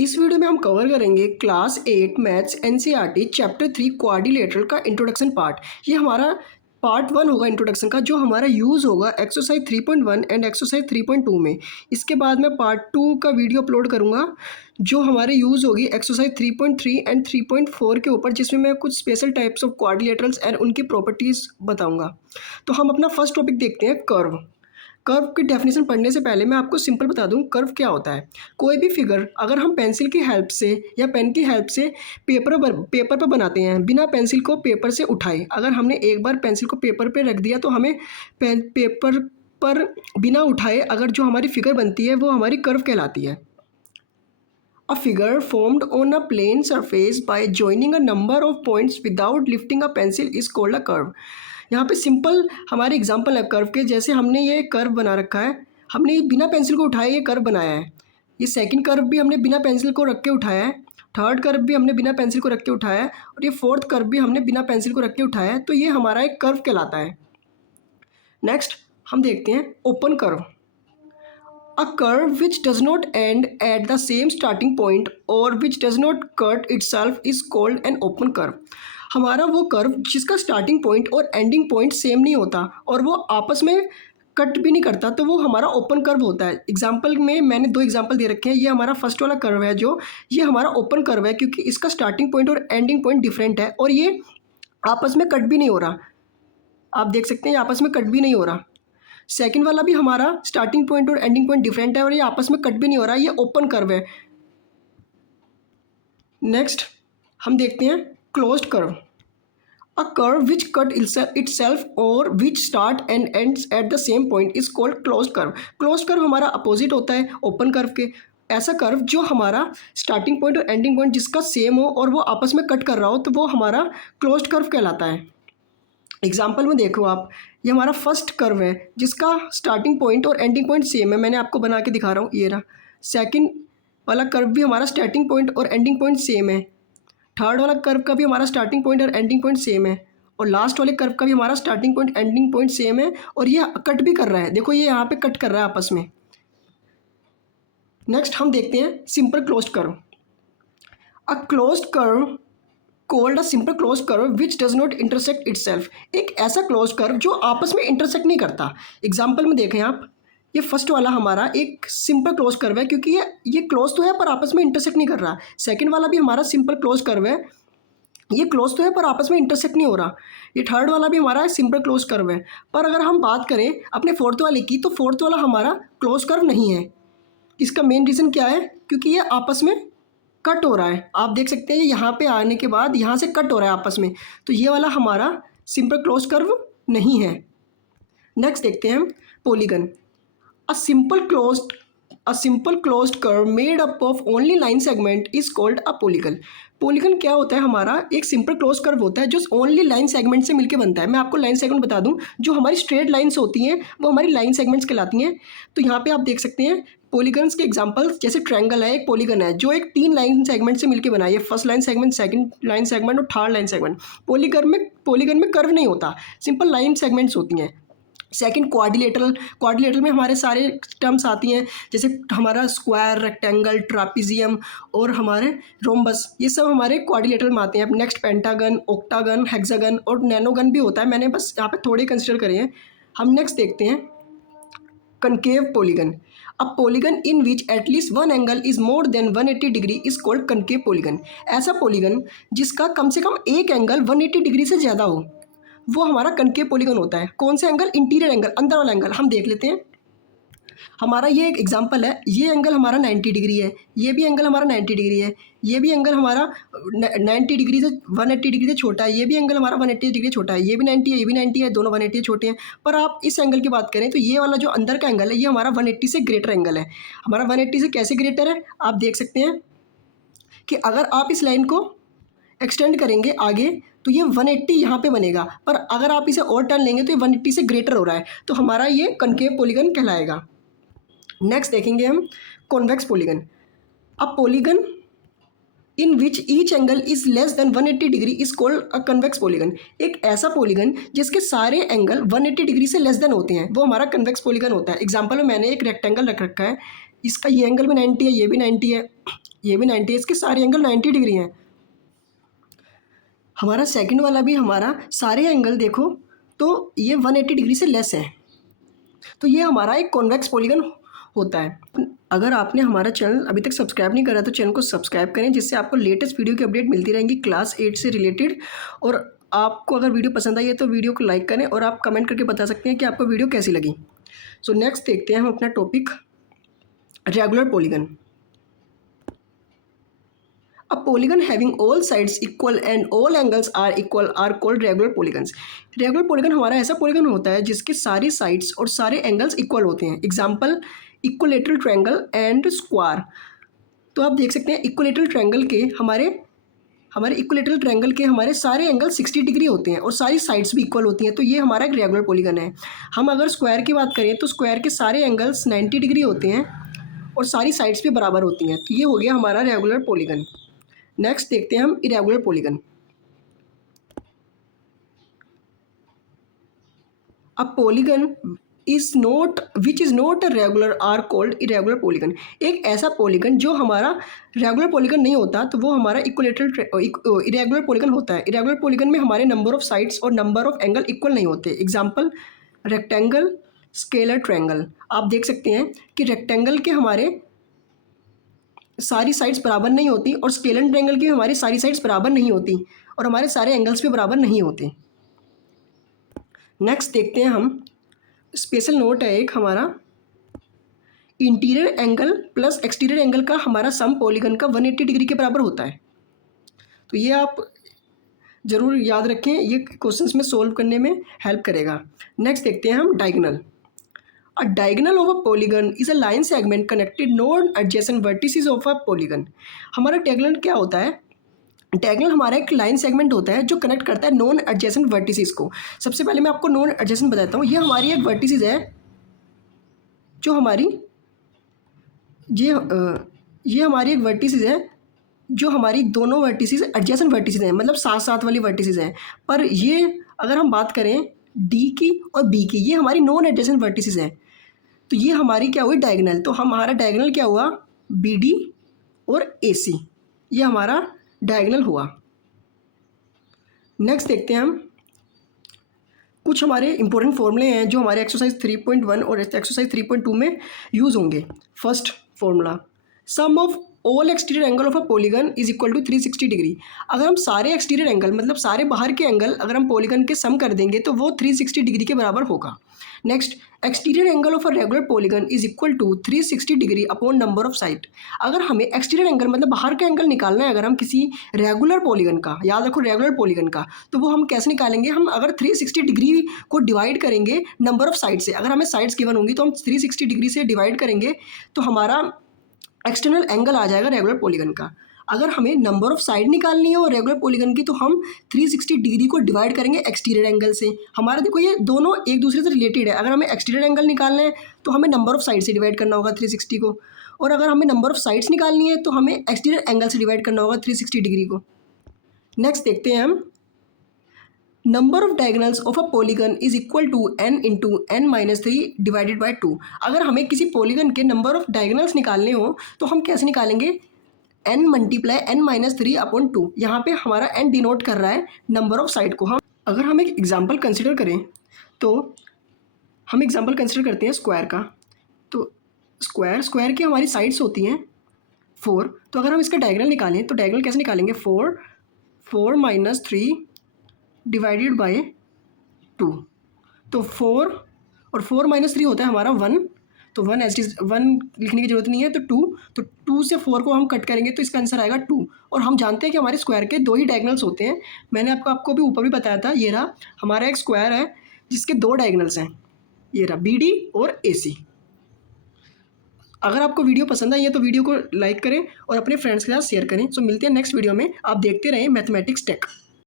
इस वीडियो में हम कवर करेंगे class 8 maths NCERT chapter 3 quadrilateral का इंट्रोडक्शन पार्ट। ये हमारा पार्ट 1 होगा इंट्रोडक्शन का, जो हमारा यूज़ होगा एक्सरसाइज 3.1 एंड एक्सरसाइज 3.2 में। इसके बाद मैं पार्ट 2 का वीडियो अपलोड करूँगा जो हमारे यूज़ होगी एक्सरसाइज 3.3 एंड 3.4 के ऊपर, जिसमें मैं कुछ special types of quadrilaterals and उनकी प्रॉपर्टीज़ बताऊँगा। तो हम अपना फर्स्ट टॉपिक देखते हैं, कर्व। कर्व की डेफिनेशन पढ़ने से पहले मैं आपको सिंपल बता दूं कर्व क्या होता है। कोई भी फिगर अगर हम पेंसिल की हेल्प से या पेन की हेल्प से पेपर पर बनाते हैं बिना पेंसिल को पेपर से उठाए, अगर हमने एक बार पेंसिल को पेपर पे रख दिया तो हमें पेपर पर बिना उठाए अगर जो हमारी फिगर बनती है वो हमारी कर्व कहलाती है। A figure formed on a plane surface by joining a number of points without lifting a pencil is called a curve। यहाँ पे सिंपल हमारे एग्जांपल है कर्व के। जैसे हमने ये कर्व बना रखा है, हमने ये बिना पेंसिल को उठाए ये कर्व बनाया है। ये सेकंड कर्व भी हमने बिना पेंसिल को रख के उठाया है, थर्ड कर्व भी हमने बिना पेंसिल को रख के उठाया है, और ये फोर्थ कर्व भी हमने बिना पेंसिल को रख के उठाया है। तो ये हमारा एक कर्व कहलाता है। नेक्स्ट हम देखते हैं open curve. A curve which does not end at the same starting point or which does not cut itself is called an open curve। हमारा वो कर्व जिसका स्टार्टिंग पॉइंट और एंडिंग पॉइंट सेम नहीं होता और वो आपस में कट भी नहीं करता, तो वो हमारा ओपन कर्व होता है। एग्जाम्पल में मैंने दो एग्जाम्पल दे रखे हैं। ये हमारा फर्स्ट वाला कर्व है, जो ये हमारा ओपन कर्व है क्योंकि इसका स्टार्टिंग पॉइंट और एंडिंग पॉइंट डिफरेंट है और ये आपस में कट भी नहीं हो रहा। आप देख सकते हैं ये आपस में कट भी नहीं हो रहा। सेकंड वाला भी हमारा स्टार्टिंग पॉइंट और एंडिंग पॉइंट डिफरेंट है और ये आपस में कट भी नहीं हो रहा, ये ओपन कर्व है। नेक्स्ट हम देखते हैं closed curve. A curve which cut itself और which start and ends at the same point is called closed curve. Closed curve हमारा अपोजिट होता है ओपन कर्व के। ऐसा कर्व जो हमारा स्टार्टिंग पॉइंट और एंडिंग पॉइंट जिसका सेम हो और वो आपस में कट कर रहा हो, तो वो हमारा क्लोज्ड कर्व कहलाता है। एग्जाम्पल में देखो आप, ये हमारा फर्स्ट कर्व है जिसका स्टार्टिंग पॉइंट और एंडिंग पॉइंट सेम है। मैंने आपको बना के दिखा रहा हूँ, ये रहा। सेकंड वाला कर्व भी हमारा स्टार्टिंग पॉइंट और एंडिंग पॉइंट सेम है। थर्ड वाला कर्व का भी हमारा स्टार्टिंग पॉइंट और एंडिंग पॉइंट सेम है। और लास्ट वाले कर्व का भी हमारा starting point ending point same है और ये कट भी कर रहा है। देखो ये यहाँ पे कट कर रहा है आपस में। नेक्स्ट हम देखते हैं simple closed curve. A closed curve called a simple close curve which does not intersect itself. एक ऐसा क्लोज कर्व जो आपस में इंटरसेक्ट नहीं करता। एग्जाम्पल में देखें आप, ये फर्स्ट वाला हमारा एक सिंपल क्लोज कर्व है क्योंकि ये क्लोज तो है पर आपस में इंटरसेक्ट नहीं कर रहा। सेकंड वाला भी हमारा सिंपल क्लोज कर्व है, ये क्लोज तो है पर आपस में इंटरसेक्ट नहीं हो रहा। ये थर्ड वाला भी हमारा सिंपल क्लोज कर्व है। पर अगर हम बात करें अपने फोर्थ वाले की, तो फोर्थ वाला हमारा क्लोज कर्व नहीं है। इसका मेन रीज़न क्या है? क्योंकि ये आपस में कट हो रहा है। आप देख सकते हैं यहाँ पे आने के बाद यहाँ से कट हो रहा है आपस में, तो ये वाला हमारा सिंपल क्लोज कर्व नहीं है। नेक्स्ट देखते हैं polygon. A simple closed curve made up of only line segment is called a polygon. Polygon क्या होता है? हमारा एक सिंपल क्लोज कर्व होता है जो ओनली लाइन सेगमेंट से मिलकर बनता है। मैं आपको लाइन सेगमेंट बता दूं, जो हमारी स्ट्रेट लाइंस होती हैं वो हमारी लाइन सेगमेंट्स कहलाती हैं। तो यहाँ पे आप देख सकते हैं पॉलीगन्स के एग्जांपल्स, जैसे ट्रायंगल है, एक पॉलीगन है जो एक 3 लाइन सेगमेंट से मिलकर बना है। First line segment, second line segment और थर्ड लाइन सेगमेंट। पॉलीगन में कर्व नहीं होता, सिंपल लाइन सेगमेंट्स होती हैं। सेकंड क्वाड्रिलेटरल में हमारे सारे टर्म्स आती हैं, जैसे हमारा स्क्वायर, रेक्टेंगल, ट्रापीजियम और हमारे रोम्बस, ये सब हमारे क्वाड्रिलेटरल में आते हैं। अब नेक्स्ट पेंटागन, ऑक्टागन, हेक्सागन और नैनोगन भी होता है। मैंने बस यहाँ पे थोड़े कंसिडर करे हैं। हम नेक्स्ट देखते हैं concave polygon. A polygon in which at least one angle is more than 180 degree is called concave polygon. ऐसा पॉलीगन जिसका कम से कम एक एंगल 180 डिग्री से ज़्यादा हो, वो हमारा कनकेव पॉलीगन होता है। कौन सा एंगल? इंटीरियर एंगल, अंदर वाला एंगल। हम देख लेते हैं, हमारा ये एक एग्जांपल है। ये एंगल हमारा 90 डिग्री है, ये भी एंगल हमारा 90 डिग्री है, ये भी एंगल हमारा 90 डिग्री से 180 डिग्री से छोटा है, ये भी एंगल हमारा 180 डिग्री छोटा है, ये भी 90 है, ये भी 90 है, दोनों 180 छोटे हैं। पर आप इस एंगल की बात करें तो ये वाला जो अंदर का एंगल है ये हमारा 180 से ग्रेटर एंगल है। हमारा 180 से कैसे ग्रेटर है? आप देख सकते हैं कि अगर आप इस लाइन को एक्सटेंड करेंगे आगे तो ये 180 यहाँ पे बनेगा, पर अगर आप इसे और टर्न लेंगे तो ये 180 से ग्रेटर हो रहा है, तो हमारा ये कनकेव पॉलीगन कहलाएगा। नेक्स्ट देखेंगे हम convex polygon. A polygon in which each angle is less than 180 degree is called a convex polygon. एक ऐसा पॉलीगन जिसके सारे एंगल 180 डिग्री से लेस देन होते हैं, वो हमारा कन्वेक्स पॉलीगन होता है। एग्जाम्पल में मैंने एक रेक्टेंगल रख रखा है, इसका ये एंगल भी 90 है, ये भी 90 है, ये भी 90, इसके सारे एंगल 90 डिग्री हैं। हमारा सेकंड वाला भी हमारा सारे एंगल देखो तो ये 180 डिग्री से लेस है, तो ये हमारा एक कॉन्वेक्स पॉलीगन होता है। अगर आपने हमारा चैनल अभी तक सब्सक्राइब नहीं करा तो चैनल को सब्सक्राइब करें, जिससे आपको लेटेस्ट वीडियो की अपडेट मिलती रहेंगी क्लास 8 से रिलेटेड। और आपको अगर वीडियो पसंद आई है तो वीडियो को लाइक करें और आप कमेंट करके बता सकते हैं कि आपको वीडियो कैसी लगी। सो नेक्स्ट देखते हैं हम अपना topic regular polygon. A polygon having all sides equal and all angles are equal are called regular polygons. Regular polygon हमारा ऐसा पॉलीगन होता है जिसके सारी साइड्स और सारे एंगल्स इक्वल होते हैं। Example equilateral triangle and square. तो आप देख सकते हैं इक्विलेटरल ट्रायंगल के हमारे इक्विलेटरल ट्रायंगल के हमारे सारे एंगल 60 डिग्री होते हैं और सारी साइड्स भी इक्वल होती हैं, तो ये हमारा एक रेगुलर पॉलीगन है। हम अगर स्क्वायर की बात करें तो स्क्वायर के सारे एंगल्स 90 डिग्री होते हैं और सारी साइड्स भी बराबर होती हैं, तो ये हो गया हमारा रेगुलर पॉलीगन। नेक्स्ट देखते हैं हम irregular polygon. A polygon which is not regular are called irregular polygon. एक ऐसा पॉलीगन जो हमारा रेगुलर पॉलीगन नहीं होता तो वो हमारा इरेगुलर पॉलीगन होता है। इरेगुलर पॉलीगन में हमारे नंबर ऑफ साइड्स और नंबर ऑफ एंगल इक्वल नहीं होते। Example rectangle, scalar, triangle. आप देख सकते हैं कि रेक्टेंगल के हमारे सारी साइड्स बराबर नहीं होती और स्केलर ट्रायंगल की हमारी सारी साइड्स बराबर नहीं होती और हमारे सारे एंगल्स भी बराबर नहीं होते। नेक्स्ट देखते हैं हम, स्पेशल नोट है एक हमारा, interior angle plus exterior angle का हमारा सम पॉलीगन का 180 डिग्री के बराबर होता है। तो ये आप ज़रूर याद रखें, ये क्वेश्चंस में सोल्व करने में हेल्प करेगा। नेक्स्ट देखते हैं हम diagonal. A diagonal of a polygon is a line segment connected non-adjacent vertices of a polygon. हमारा डायगोनल क्या होता है? डायगोनल हमारा एक लाइन सेगमेंट होता है जो कनेक्ट करता है नॉन एडजेसेंट वर्टिसेस को। सबसे पहले मैं आपको नॉन एडजेसेंट बताता हूँ। ये हमारी एक वर्टिसेस है जो हमारी ये हमारी एक वर्टिसेस है जो हमारी दोनों वर्टिसेस एडजेसेंट वर्टिसेस हैं, मतलब साथ साथ वाली वर्टिसेस हैं। पर ये अगर हम बात करें डी की और बी की, ये हमारी नॉन एडजेसेंट वर्टिसेस हैं, तो ये हमारी क्या हुई डायगोनल। तो हमारा डायगोनल क्या हुआ, बी डी और ए सी, ये हमारा डायगोनल हुआ। नेक्स्ट देखते हैं हम, कुछ हमारे इंपॉर्टेंट फॉर्मूले हैं जो हमारे एक्सरसाइज 3.1 और एक्सरसाइज 3.2 में यूज़ होंगे। First formula, sum of all exterior angle of a polygon is equal to 360 degree. अगर हम सारे एक्सटीरियर एंगल मतलब सारे बाहर के एंगल अगर हम पॉलीगन के सम कर देंगे तो वो 360 डिग्री के बराबर होगा। Next, exterior angle of a regular polygon is equal to 360 degree upon number of side. अगर हमें एक्सटीरियर एंगल मतलब बाहर का एंगल निकालना है अगर हम किसी रेगुलर पॉलीगन का, याद रखो रेगुलर पॉलीगन का, तो वो हम कैसे निकालेंगे, हम अगर 360 डिग्री को डिवाइड करेंगे नंबर ऑफ साइड से। अगर हमें साइड्स गिवन होंगी तो हम 360 डिग्री से डिवाइड करेंगे तो हमारा एक्सटर्नल एंगल आ जाएगा रेगुलर पॉलीगन का। अगर हमें नंबर ऑफ साइड निकालनी है और रेगुलर पॉलीगन की तो हम 360 डिग्री को डिवाइड करेंगे एक्सटीरियर एंगल से। हमारा देखो ये दोनों एक दूसरे से रिलेटेड है। अगर हमें एक्सटीरियर एंगल निकालना है तो हमें नंबर ऑफ साइड से डिवाइड करना होगा 360 को, और अगर हमें नंबर ऑफ साइड्स निकालनी है तो हमें एक्सटीरियर एंगल से डिवाइड करना होगा 360 डिग्री को। नेक्स्ट देखते हैं हम, number of diagonals of a polygon is equal to n into n minus 3 divided by 2। अगर हमें किसी पॉलीगन के नंबर ऑफ डायगोनल्स निकालने हो तो हम कैसे निकालेंगे, n multiply n minus 3 upon 2। यहाँ पे हमारा n डिनोट कर रहा है नंबर ऑफ साइड को। अगर हम एक एग्जाम्पल कंसिडर करें तो हम एग्जाम्पल कंसिडर करते हैं स्क्वायर का। तो स्क्वायर की हमारी साइड्स होती हैं 4, तो अगर हम इसका डायगोनल निकालें तो डायगोनल कैसे निकालेंगे, 4 माइनस 3 डिवाइडेड बाय 2। तो 4 और 4 माइनस 3 होता है हमारा 1, तो 1 एज इज 1 लिखने की जरूरत नहीं है। तो 2 से 4 को हम कट करेंगे तो इसका आंसर आएगा 2। और हम जानते हैं कि हमारे स्क्वायर के 2 ही डायगोनल्स होते हैं। मैंने आपको भी ऊपर भी बताया था, ये रहा हमारा एक स्क्वायर है जिसके 2 डायगोनल्स हैं, ये रहा बी डी और ए सी। अगर आपको वीडियो पसंद आई है तो वीडियो को लाइक करें और अपने फ्रेंड्स के साथ शेयर करें। सो मिलते हैं नेक्स्ट वीडियो में। आप देखते रहें मैथमेटिक्स टेक।